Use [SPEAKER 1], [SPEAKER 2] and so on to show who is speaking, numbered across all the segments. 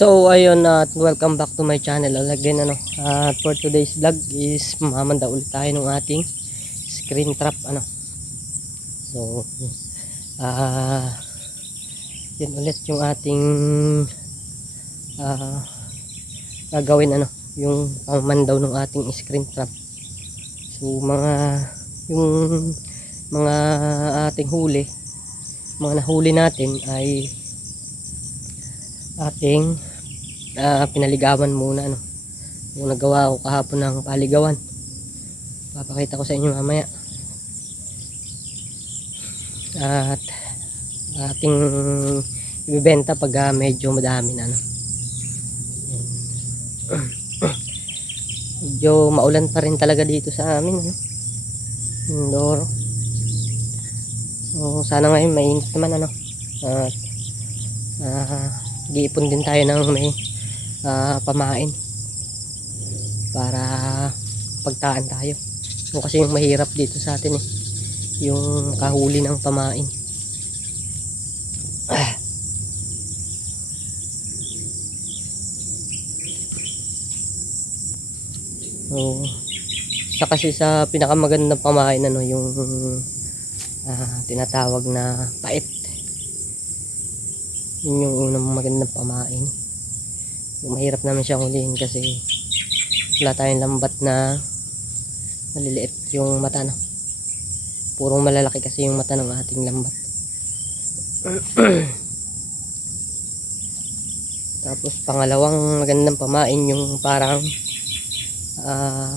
[SPEAKER 1] So ayun at welcome back to my channel. Again ano at for today's vlog is mamanda ulit tayo ng ating screen trap ano. So ah yun ulit yung ating ah gagawin ano yung pangmandaw ng ating screen trap. So mga yung mga ating huli mga nahuli natin ay ating ah, pinaligawan muna ano. Yung nagawa ko kahapon ng paligawan. Papakita ko sa inyo mamaya. At ating ibibenta pag ah, medyo madami na ano. Medyo maulan pa rin talaga dito sa amin ano. Mindoro so sana ngayon mainit naman ano. At ah giipon din tayo ng may ah, pamain. Para pagtaan tayo. Yung kasi yung mahirap dito sa atin eh. Yung kahuli ng pamain. Ah. so sa kasi sa pinakamagandang pamain ano yung ah, tinatawag na pait. Yun yung unang magandang pamain mahirap naman siyang hulihin kasi wala tayong lambat na maliliit yung mata no? Purong malalaki kasi yung mata ng ating lambat. Tapos pangalawang magandang pamain yung parang ah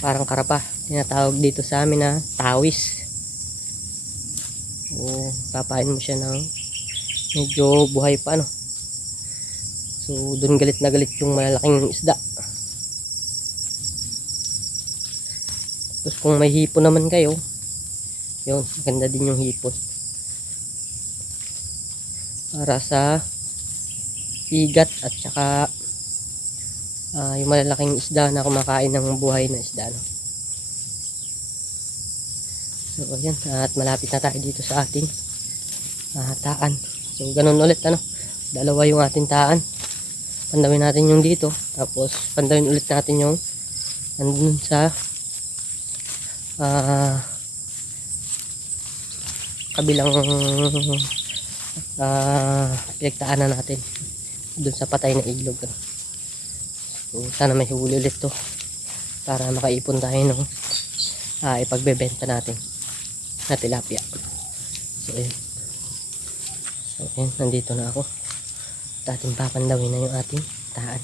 [SPEAKER 1] parang karapa. Tinatawag dito sa amin na tawis. O papain mo siya ng medyo buhay pa no so dun galit na galit yung malalaking isda tapos kung may hipon naman kayo yun maganda din yung hipon para sa igat at saka ah, yung malalaking isda na kumakain ng buhay na isda no? so ayan at malapit na tayo dito sa ating ah, taan So, ganun ulit, ano. Dalawa yung ating taan. Pandawin natin yung dito. Tapos, pandawin ulit natin yung andun sa ah kabilang ah pinagtaanan natin. Dun sa patay na ilog. So, sana may huli ulit to. Para makaipon tayo ng ah, ipagbebenta natin na tilapia. So, ayun. So, ayan, nandito na ako. At ating papandawin na yung ating taan.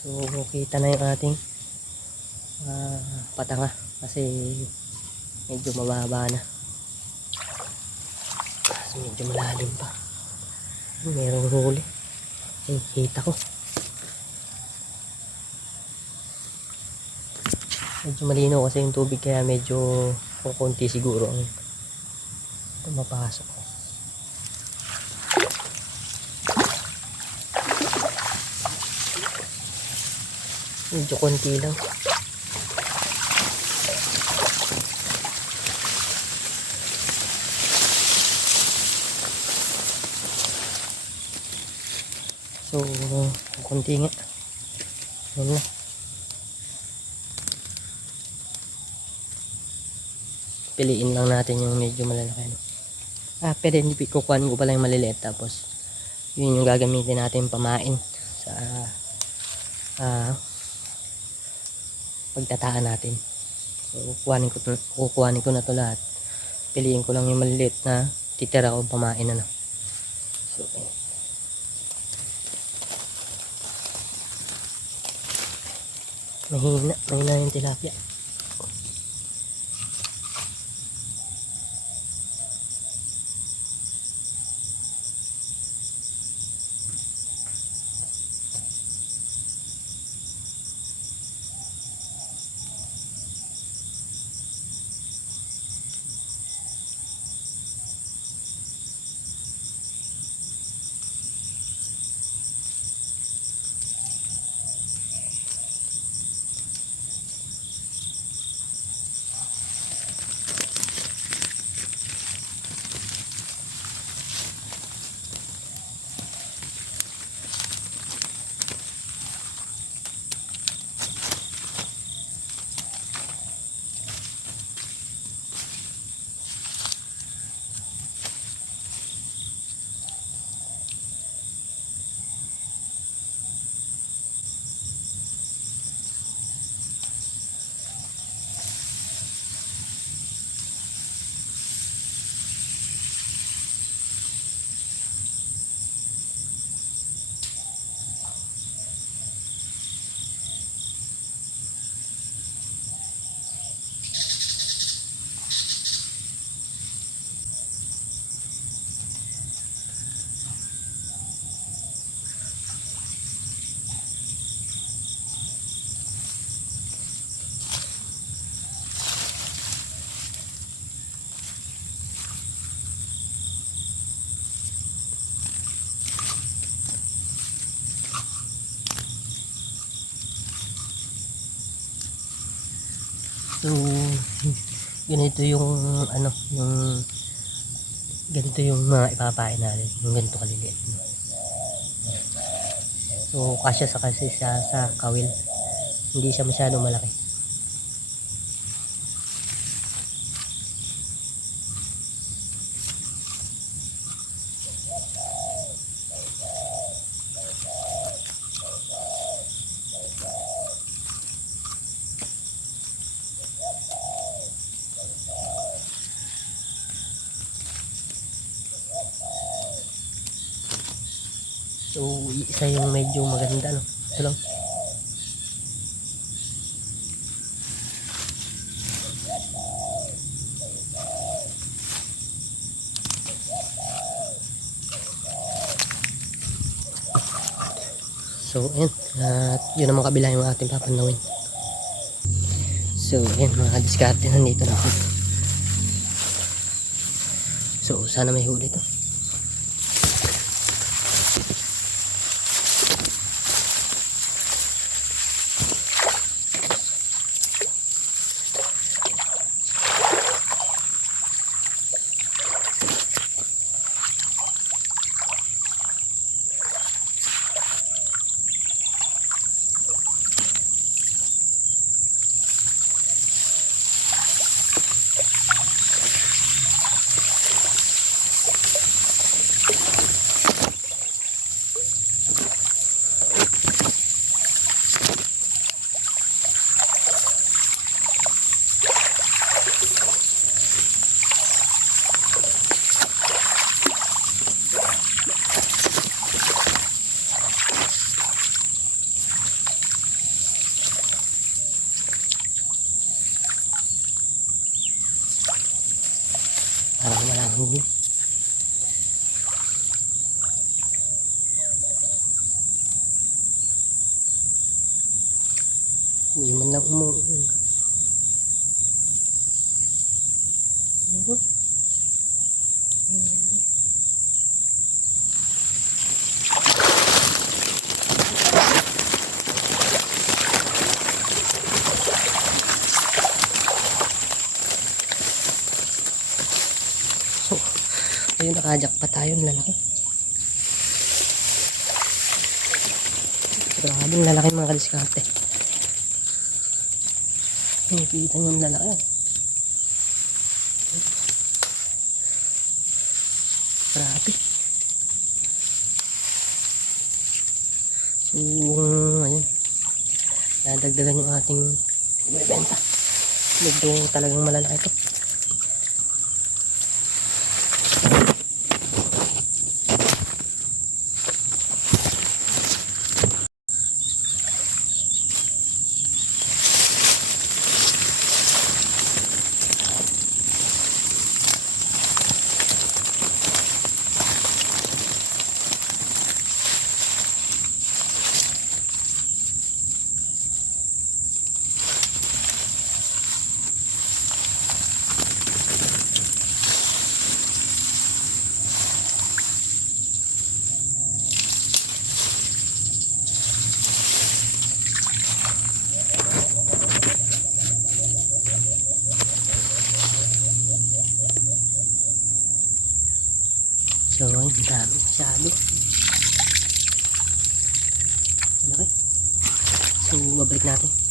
[SPEAKER 1] So, kita na yung ating ah, patanga kasi medyo mababa na. Kasi medyo malalim pa. Merong huli. Ay, kita ko. medyo malinaw kasi yung tubig kaya medyo kukunti siguro ang mapasok medyo konti lang. So konti nga. Yun na piliin lang natin yung medyo malalaki no? ah pwede hindi kukuhan ko pala yung maliliit. Tapos yun yung gagamitin natin pamain sa ah pagtataan natin. So kukuhanin ko, to- kukuhanin ko na to lahat. Piliin ko lang yung maliliit na titira ko pamain ano. So mahina mahina yung tilapia So, ganito yung ano, yung ganito yung mga ipapain natin. Yung ganito kaliliit. So, kasya sa kasi siya sa kawil. Hindi siya masyadong malaki. So, isa yung medyo maganda, no? Ito lang. So, ayan. At yun naman kabila yung ating papanawin. So, ayan mga diskarte nandito na ako. So, sana may huli to. Parang wala nang huli. Hindi man lang umuungga. Meron. Meron. So, ayun nakajak pa tayo ng lalaki. Grabe ang lalaki mga kadiskarte. Ayun, kita nyo yung lalaki. oh. Grabe. So, ayun. Nadagdagan yung ating ibebenta. Medyo talagang malalaki ito. So, ang dami masyado. Malaki. So, babalik natin.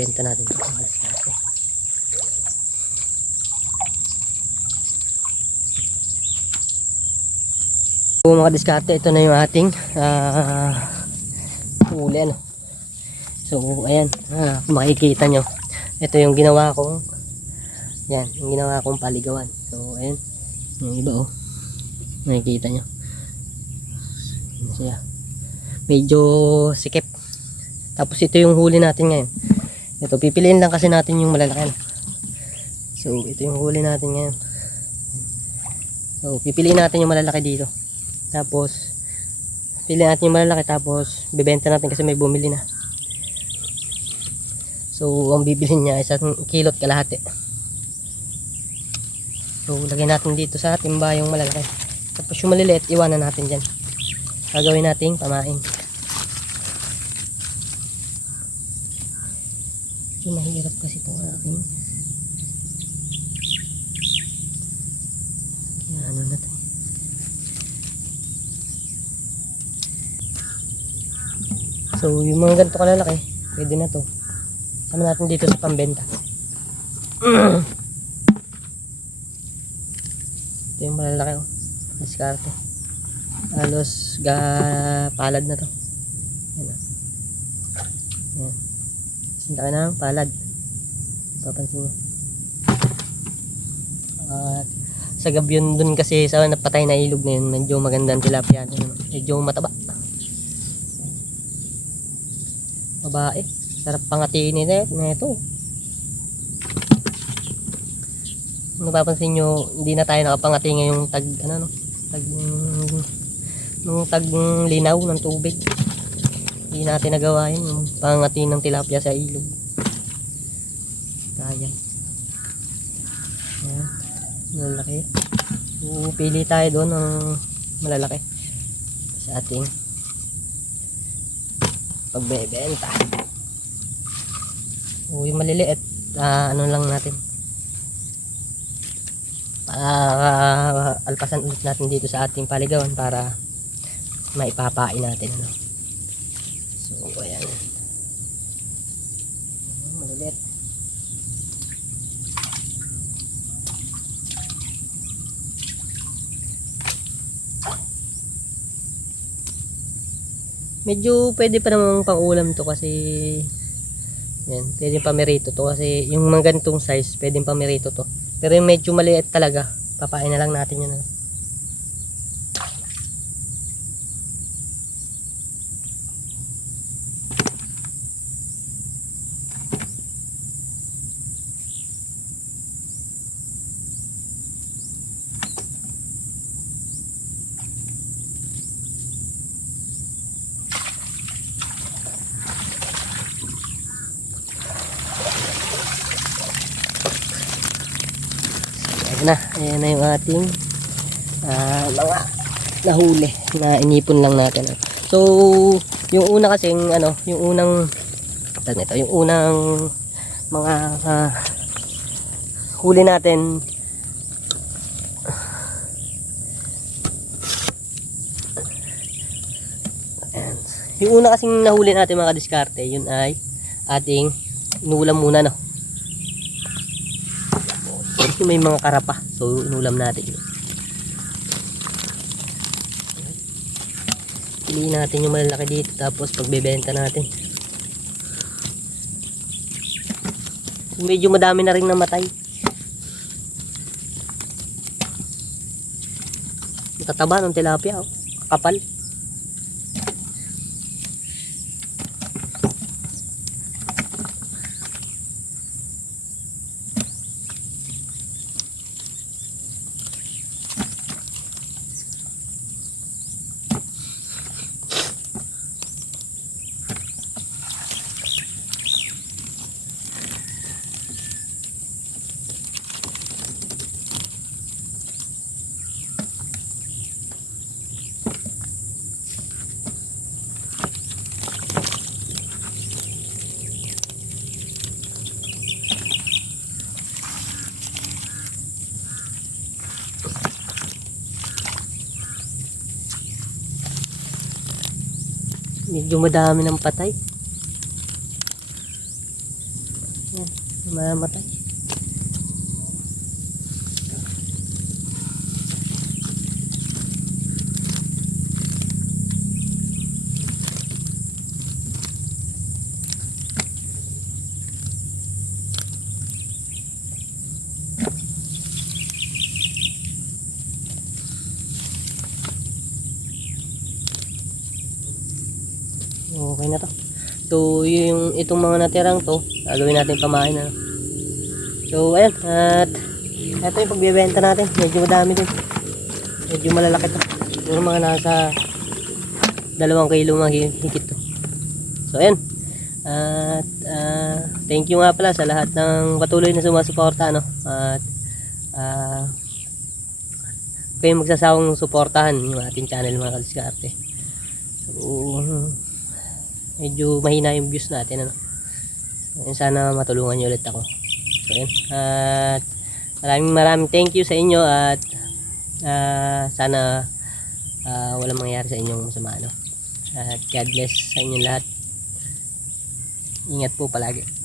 [SPEAKER 1] Bibenta natin ito mga diskarte. So mga diskarte, ito na yung ating ah huli ano. So ayan, kung makikita nyo. Ito yung ginawa kong yan, yung ginawa kong paligawan. So ayan, yung iba oh. Makikita nyo. Siya. Medyo sikip. Tapos ito yung huli natin ngayon. Ito, pipiliin lang kasi natin yung malalaki. ano. So, ito yung huli natin ngayon. So, pipiliin natin yung malalaki dito. Tapos, piliin natin yung malalaki tapos bibenta natin kasi may bumili na. So, ang bibilhin niya isang kilot kalahati. So, lagyan natin dito sa timba yung malalaki. Tapos yung maliliit, iwanan natin dyan. Gagawin nating pamain. Yung mahirap kasi itong aking Kaya ano na to. Eh. So yung mga ganito kalalaki Pwede na to. Sama natin dito sa pambenta? Ito yung malalaki oh. Diskarte. Halos ga palad na to. Yan oh. Yan Ka ng palad. Papansin mo. At sa gabyon dun kasi sa napatay na ilog na yun, medyo magandang tilapia. Ano, medyo mataba. Babae. Sarap pangatiin nila na ito. Napapansin nyo, hindi na tayo nakapangati ngayong tag, ano no, tag, nung tag linaw ng tubig. Hindi natin nagawa yun, pangati ng tilapia sa ilog. Sayang. Ayan. Malalaki. So, pili tayo doon ng malalaki sa ating pagbebenta. O yung maliliit, ah, ano lang natin. Para alpasan ulit natin dito sa ating paligawan para maipapain natin. Ano. So, ayan. Malulit. Medyo pwede pa namang pang-ulam to kasi yan, pwede pamerito to kasi yung mga ganitong size, pwede pamerito to. Pero yung medyo maliit talaga, papain na lang natin yan. Ano. Ayan na, yung ating ah, mga nahuli na inipon lang natin. So, yung una kasing ano, yung unang tag nito, yung unang mga ah, huli natin Ayan. Yung una kasing nahuli natin mga diskarte, yun ay ating inulam muna no. May mga karapa. So, inulam natin yun. Piliin natin yung malalaki dito. Tapos, pagbebenta natin. So, medyo madami na rin namatay. Tataba ng tilapia. Oh. Kapal. medyo madami ng patay. Yan, mamatay So, yung itong mga natirang to, gagawin natin pamain na. So, ayan. At ito yung pagbibenta natin. Medyo madami din. Medyo malalaki to. Siguro mga nasa dalawang kilo mga higit to. So, ayan. At ah, thank you nga pala sa lahat ng patuloy na sumasuporta. No? At ah kayo magsasawang suportahan yung ating channel mga kaliskarte. So, medyo mahina yung views natin ano. So, sana matulungan niyo ulit ako. So, yun. At maraming maraming thank you sa inyo at ah, sana ah, walang mangyari sa inyong masama no. At God bless sa inyong lahat. Ingat po palagi.